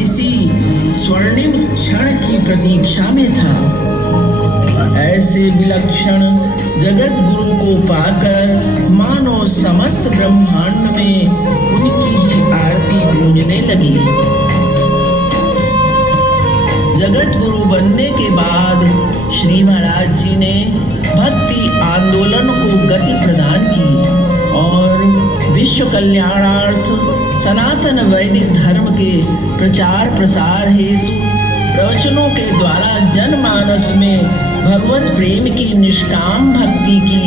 इसी स्वर्णिम क्षण की प्रतीक्षा में था। ऐसे विलक्षण जगत गुरु को पाकर मानो समस्त ब्रह्मांड में उनकी ही आरती गूंजने लगी। जगत गुरु बनने के बाद श्री महाराज जी ने भक्ति आंदोलन को गति प्रदान की और विश्व कल्याणार्थ सनातन वैदिक धर्म के प्रचार प्रसार हेतु प्रवचनों के द्वारा जनमानस में भगवत प्रेम की निष्काम भक्ति की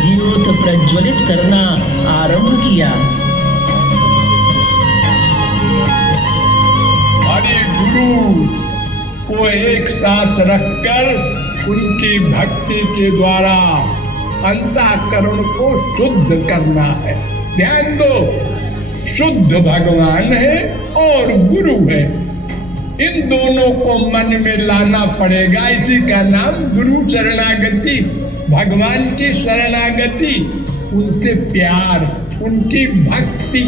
ज्योत प्रज्वलित करना आरंभ किया। हरि गुरु को एक साथ रखकर उनकी भक्ति के द्वारा अंतःकरण को शुद्ध करना है। ध्यान दो, शुद्ध भगवान है और गुरु है, इन दोनों को मन में लाना पड़ेगा। इसी का नाम गुरु शरणागति, भगवान की शरणागति, उनसे प्यार, उनकी भक्ति,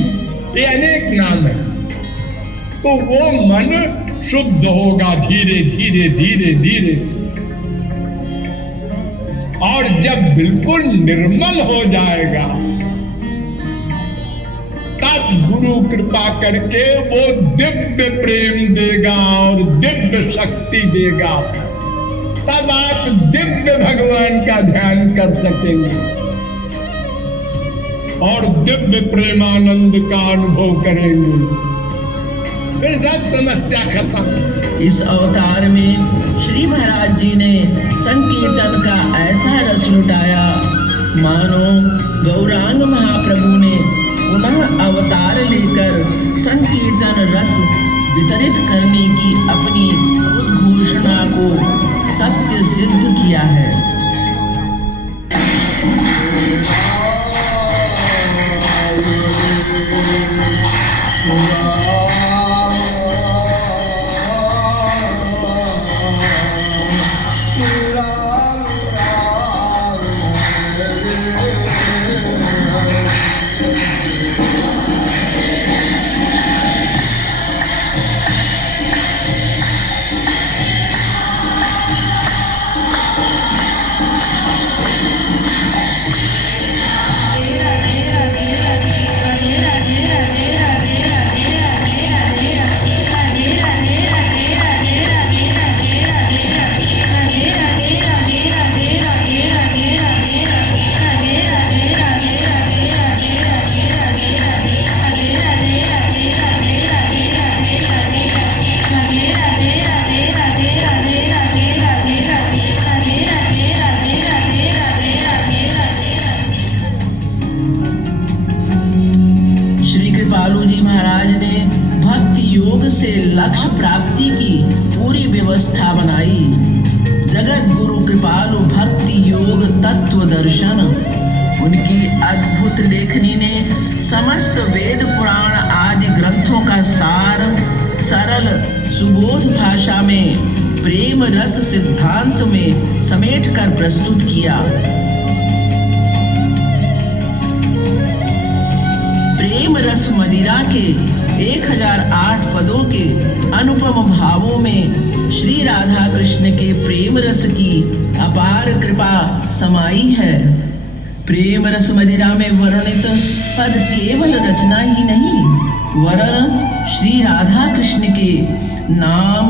ये अनेक नाम है। तो वो मन शुद्ध होगा धीरे धीरे धीरे धीरे, और जब बिल्कुल निर्मल हो जाएगा तब गुरु कृपा करके वो दिव्य प्रेम देगा और दिव्य शक्ति देगा। तब आप दिव्य भगवान का ध्यान कर सकेंगे और दिव्य प्रेमानंद का अनुभव करेंगे। फिर सब समस्या खत्म। इस अवतार में श्री महाराज जी ने संकीर्तन का ऐसा रस लुटाया मानो गौरांग महाप्रभु ने पुनः अवतार लेकर संकीर्तन रस वितरित करने की अपनी उद्घोषणा को सत्य सिद्ध किया है। लक्ष्य प्राप्ति की पूरी व्यवस्था बनाई। जगत गुरु कृपालु भक्ति योग तत्व दर्शन, उनकी अद्भुत लेखनी ने समस्त वेद पुराण आदि ग्रंथों का सार सरल सुबोध भाषा में प्रेम रस सिद्धांत में समेट कर प्रस्तुत किया। प्रेम रस मदिरा के 1008 पदों के अनुपम भावों में श्री राधा कृष्ण के प्रेम रस की अपार कृपा समाई है। प्रेम रस मदिरा में वर्णित पद केवल रचना ही नहीं, वरन श्री राधा कृष्ण के नाम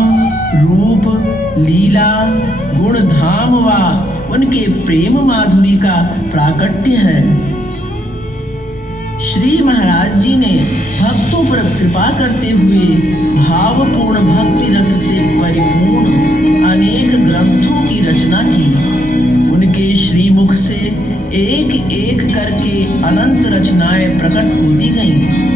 रूप लीला गुण धाम व उनके प्रेम माधुरी का प्राकट्य है। श्री महाराज जी ने भक्तों पर कृपा करते हुए भावपूर्ण भक्ति रस से परिपूर्ण अनेक ग्रंथों की रचना की। उनके श्रीमुख से एक एक करके अनंत रचनाएं प्रकट होती गईं।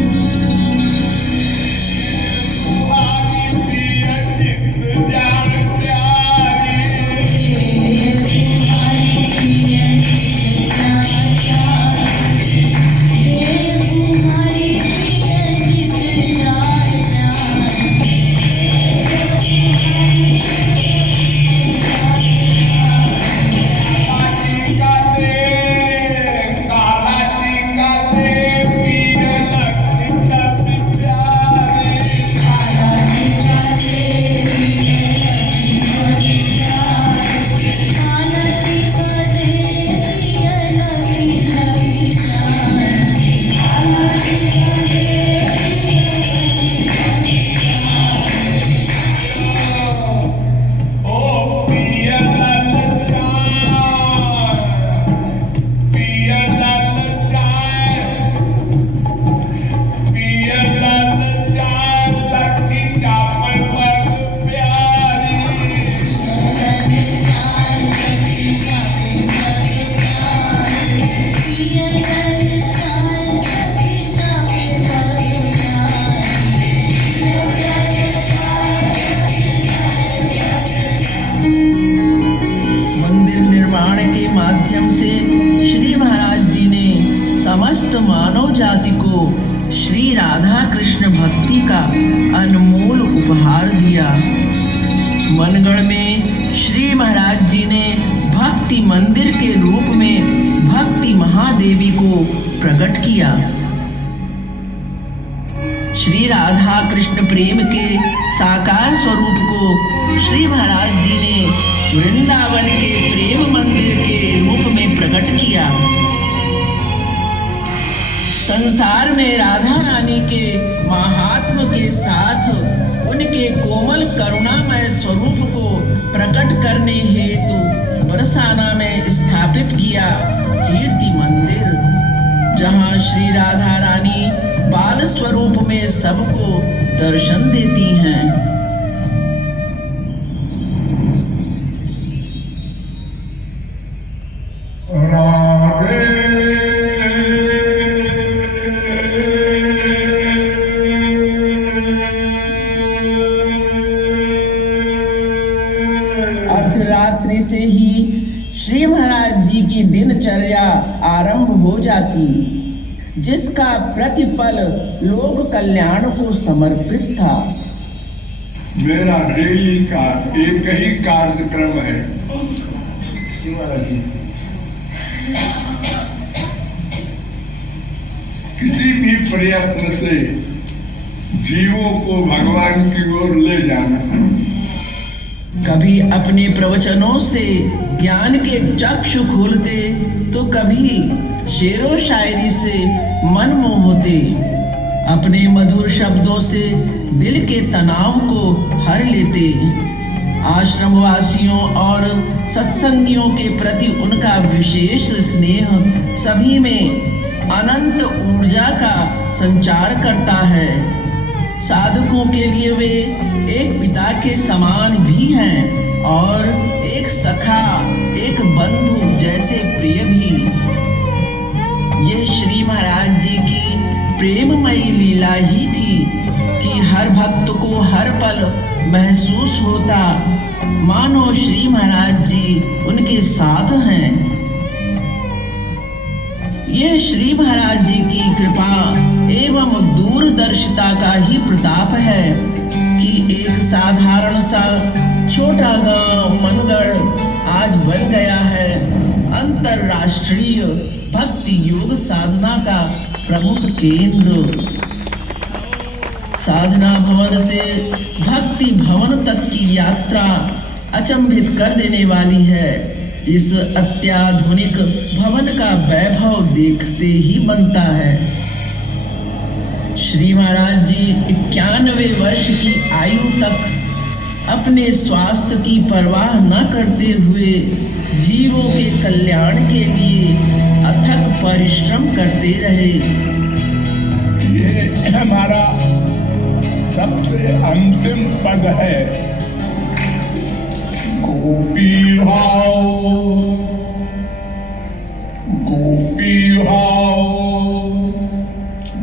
उपहार दिया। मनगढ़ में श्री महाराज जी ने भक्ति मंदिर के रूप में भक्ति महादेवी को प्रकट किया। श्री राधा कृष्ण प्रेम के साकार स्वरूप को श्री महाराज जी ने वृंदावन के प्रेम मंदिर के रूप में प्रकट किया। संसार में राधा रानी के महात्म के साथ उनके कोमल करुणामय स्वरूप को प्रकट करने हेतु बरसाना में स्थापित किया कीर्ति मंदिर, जहां श्री राधा रानी बाल स्वरूप में सबको दर्शन देती हैं। राधे अर्धरात्रि से ही श्री महाराज जी की दिनचर्या आरंभ हो जाती, जिसका प्रतिपल लोक कल्याण को समर्पित था। मेरा डेली का एक ही कार्यक्रम है। किसी भी प्रयत्न से जीवों को भगवान की ओर ले जाना। कभी अपने प्रवचनों से ज्ञान के चक्षु खोलते तो कभी शेरो शायरी से मन मोहते, अपने मधुर शब्दों से दिल के तनाव को हर लेते। आश्रमवासियों और सत्संगियों के प्रति उनका विशेष स्नेह सभी में अनंत ऊर्जा का संचार करता है। साधकों के लिए वे एक पिता के समान भी हैं और एक सखा, एक बंधु जैसे प्रिय भी। ये श्री महाराज जी की प्रेममयी लीला ही थी कि हर भक्त को हर पल महसूस होता मानो श्री महाराज जी उनके साथ हैं। ये श्री महाराज जी की कृपा एवं दूरदर्शिता का ही प्रताप है कि एक साधारण सा छोटा गांव मनगढ़ आज बन गया है अंतरराष्ट्रीय भक्ति योग साधना का प्रमुख केंद्र। साधना भवन से भक्ति भवन तक की यात्रा अचंभित कर देने वाली है। इस अत्याधुनिक भवन का वैभव देखते ही बनता है। श्री महाराज जी 91 वर्ष की आयु तक अपने स्वास्थ्य की परवाह न करते हुए जीवों के कल्याण के लिए अथक परिश्रम करते रहे। ये हमारा सबसे अंतिम पद है। गोपी भाव, गोपी भाव,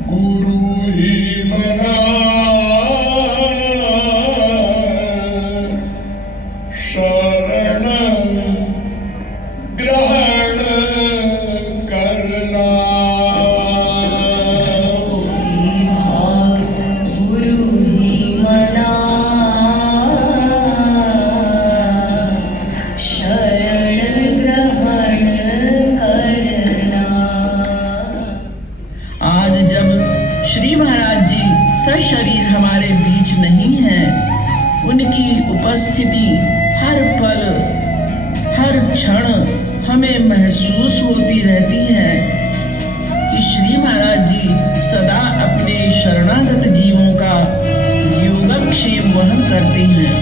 गुरु ही मना, शरण ग्रहण करना। शरीर हमारे बीच नहीं है, उनकी उपस्थिति हर पल हर क्षण हमें महसूस होती रहती है कि श्री महाराज जी सदा अपने शरणागत जीवों का योगक्षेम वहन करते हैं।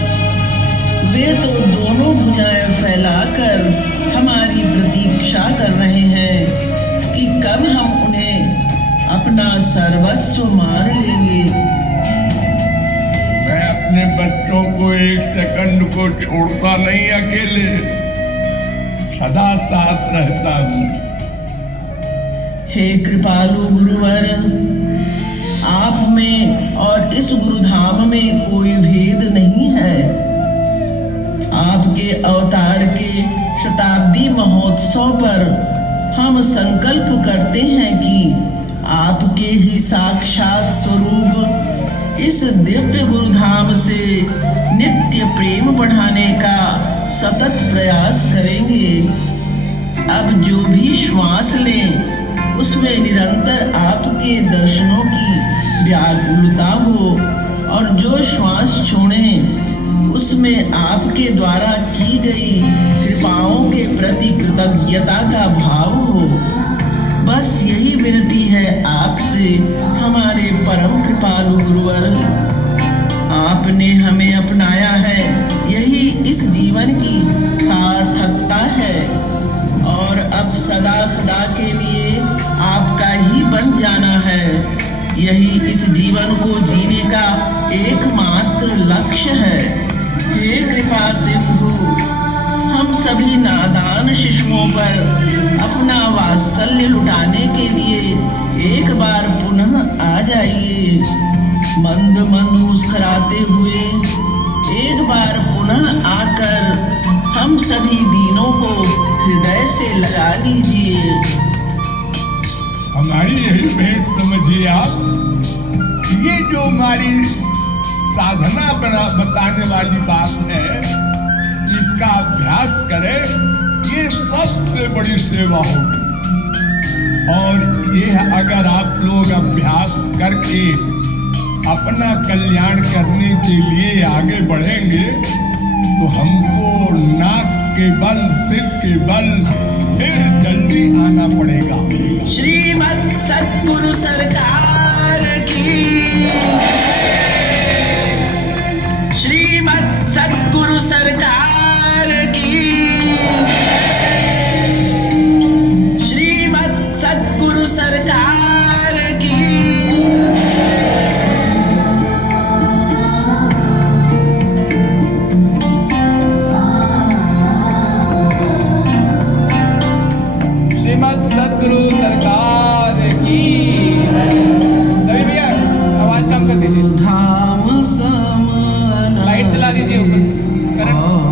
वे तो दोनों भुजाएं फैलाकर हमारी प्रतीक्षा कर रहे हैं कि कब हम उन्हें अपना सर्वस्व मान लेंगे। मैं अपने बच्चों को एक सेकंड को छोड़ता नहीं, अकेले सदा साथ रहता हूँ। हे कृपालु गुरुवर, आप में और इस गुरुधाम में कोई भेद नहीं है। आपके अवतार के शताब्दी महोत्सव पर हम संकल्प करते हैं कि आपके ही साक्षात स्वरूप इस दिव्य गुरुधाम से नित्य प्रेम बढ़ाने का सतत प्रयास करेंगे। अब जो भी श्वास लें उसमें निरंतर आपके दर्शनों की व्याकुलता हो और जो श्वास छोड़ें उसमें आपके द्वारा की गई कृपाओं के प्रति कृतज्ञता का भाव हो। बस यही विनती है आपसे हमारे परम कृपालु गुरुवर। आपने हमें अपनाया है, यही इस जीवन की सार्थकता है और अब सदा सदा के लिए आपका ही बन जाना है। यही इस जीवन को जीने का एकमात्र लक्ष्य है। हे कृपा सिंधु, हम सभी नादान शिशुओं पर अपना वात्सल्य लुटाने के लिए एक बार पुनः आ जाइए। मंद मंद मुस्कुराते हुए एक बार पुनः आकर हम सभी दीनों को हृदय से लगा लीजिए। हमारी यही भेंट समझिए आप। ये जो हमारी साधना बताने वाली बात है, इसका अभ्यास करें, ये सबसे बड़ी सेवा होगी। और ये अगर आप लोग अभ्यास करके अपना कल्याण करने के लिए आगे बढ़ेंगे तो हमको नाक के बल, सिर के बल फिर जल्दी आना पड़ेगा। श्रीमद् सद्गुरु सरकार की, श्रीमद् सद्गुरु सरकार की, श्रीमद् सद्गुरु सरकार की। श्रीमद् सद्गुरु सरकार की। रवि भैया आवाज कम कर दीजिए, धाम समन लाइट चला दीजिए ऊपर करंट।